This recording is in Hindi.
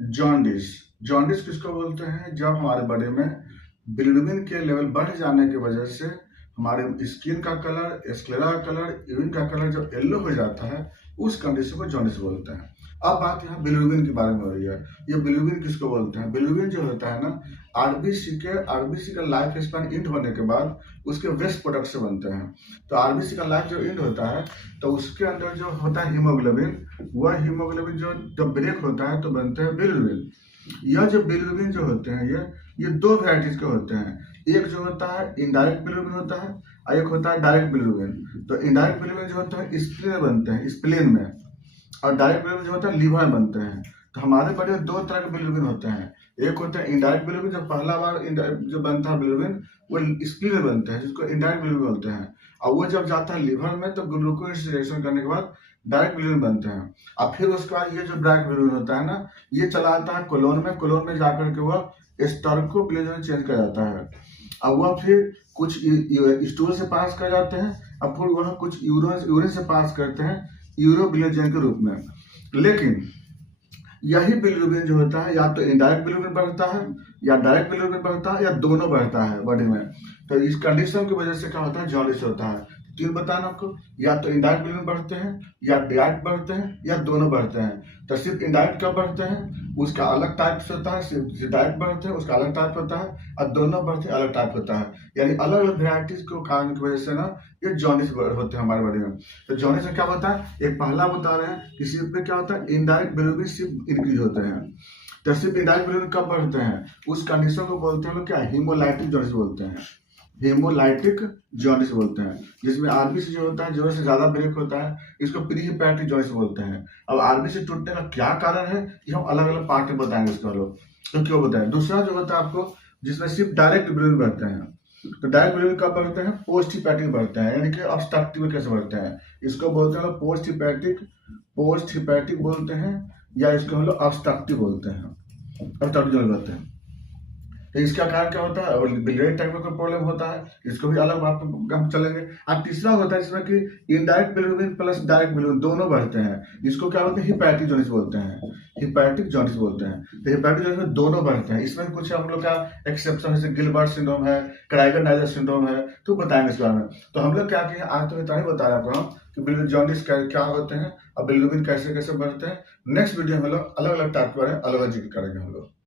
जॉन्डिस। जॉन्डिस किसको बोलते हैं? जब हमारे बॉडी में बिलिरुबिन के लेवल बढ़ जाने की वजह से हमारे स्किन का कलर, स्क्लेरा का कलर, यूरिन का कलर जब येलो हो जाता है, उस कंडीशन को जॉन्डिस बोलते हैं। अब बात यहाँ बिलिरुबिन के बारे में हो रही है। ये बिलिरुबिन किसको बोलते हैं? बिलिरुबिन जो होता है ना, आरबीसी का लाइफ स्पैन इंड होने के बाद उसके वेस्ट प्रोडक्ट से बनते हैं। तो आरबीसी का लाइफ जो इंड होता है, तो उसके अंदर जो होता है हीमोग्लोबिन, वह हीमोग्लोबिन जो जब ब्रेक होता है तो बनते हैं बिलिरुबिन। यह जो बिलिरुबिन जो होते हैं, ये दो वैरायटीज के होते हैं। एक जो होता है इनडायरेक्ट बिलिरुबिन होता है, और एक होता है डायरेक्ट बिलिरुबिन। तो इनडायरेक्ट बिलिरुबिन जो होता है स्प्लीन में बनते हैं, स्प्लीन में, और डायरेक्ट बिलिरुबिन जो होता है लीवर में बनते हैं। तो हमारे बॉडी में दो तरह के बिलिरुबिन होते हैं। एक होता है इनडायरेक्ट बिलिरुबिन, जब पहला बार जो बनता है बिलिरुबिन, वो स्प्लीन में बनता है, जिसको इनडायरेक्ट बिलिरुबिन बोलते हैं। और वो जब जाता है लीवर में, तो ग्लूकोज रिएक्शन करने के बाद डायरेक्ट बिलिरुबिन बनते हैं। और फिर उसके बाद ये जो डायरेक्ट बिलिरुबिन होता है ना, ये चला आता है कोलोन में जाकर के वह स्टार्कोग्लिसराइड में चेंज कर जाता है। अब वह फिर कुछ स्टूल से पास कर जाते हैं, अब फिर वह कुछ यूरिन से पास करते हैं यूरोबिलिजन के रूप में। लेकिन यही बिलिरुबिन जो होता है, या तो इनडायरेक्ट बिलिरुबिन बढ़ता है, या डायरेक्ट बिलिरुबिन बढ़ता है, या दोनों बढ़ता है बॉडी में। तो इस कंडीशन की वजह से क्या होता है? जॉन्डिस होता है। तीन बताना आपको, या तो इनडायरेक्ट बिलिरुबिन बढ़ते हैं, या डायरेक्ट बढ़ते हैं, या दोनों बढ़ते हैं। तो सिर्फ इनडायरेक्ट कब बढ़ते हैं, उसका अलग टाइप होता है। सिर्फ डायरेक्ट बढ़ते हैं, उसका अलग टाइप होता है, और दोनों बढ़ते हैं, अलग टाइप होता है। यानी अलग अलग वेराइटीज को कारण की वजह से ना ये जॉन्डिस होते हैं हमारे बॉडी में। तो जॉन्डिस में क्या होता है? एक पहला बता रहे हैं कि सिर्फ पे क्या होता है, इनडायरेक्ट बिलिरुबिन सिर्फ इंक्रीज होते हैं। तो सिर्फ इनडायरेक्ट बिलिरुबिन कब बढ़ते हैं? उस कंडीशन को बोलते हैं लोग क्या, हीमोलाइटिक जॉन्डिस बोलते हैं। हेमोलाइटिक जॉन्डिस बोलते हैं, जिसमें आरबीसी जो होता है जरूरत से ज्यादा ब्रेक होता है, इसको प्री हेपेटिक जॉन्डिस बोलते हैं। अब आरबीसी टूटने का क्या कारण है, ये हम अलग अलग पार्ट में बताएंगे इसको लोग। तो क्यों बताएं? दूसरा जो होता है आपको, जिसमें सिर्फ डायरेक्ट बिलिरुबिन बढ़ते हैं। तो डायरेक्ट बिलिरुबिन कब बढ़ते हैं? पोस्ट हिपैटिक बढ़ते हैं, यानी कि ऑब्स्ट्रक्टिव में कैसे बढ़ते हैं, इसको बोलते हैं पोस्ट हिपैटिक बोलते हैं, या इसको हम लोग ऑब्स्ट्रक्टिव बोलते हैं, ऑब्स्ट्रक्टिव जॉन्डिस बोलते हैं। तो इसका कारण क्या होता है? और बिलियरी टाइप में कोई प्रॉब्लम होता है, इसको भी अलग बात पे हम चलेंगे। अब तीसरा होता है जिसमें कि indirect bilirubin plus direct bilirubin दोनों बढ़ते हैं, इसको क्या बोलते हैं? हिपैटिक जॉन्डिस बोलते हैं। हिपैटिक जॉन्डिस बोलते हैं। तो हिपैटिक जॉन्डिस में दोनों बढ़ते हैं। इसमें कुछ हम लोग का एक्सेप्शन, जैसे गिलबर्ट सिंड्रोम है, क्राइगर सिंड्रोम है, तो बताएंगे इस बारे में। तो हम लोग क्या किए, आज तो इतना ही बता रहे आपको हम कि बिलिरुबिन जॉन्डिस क्या होते हैं और बिलिरुबिन कैसे कैसे बढ़ते हैं। नेक्स्ट वीडियो में हम लोग अलग अलग टाइप के बारे में अलग अलग जिक्र करेंगे हम लोग।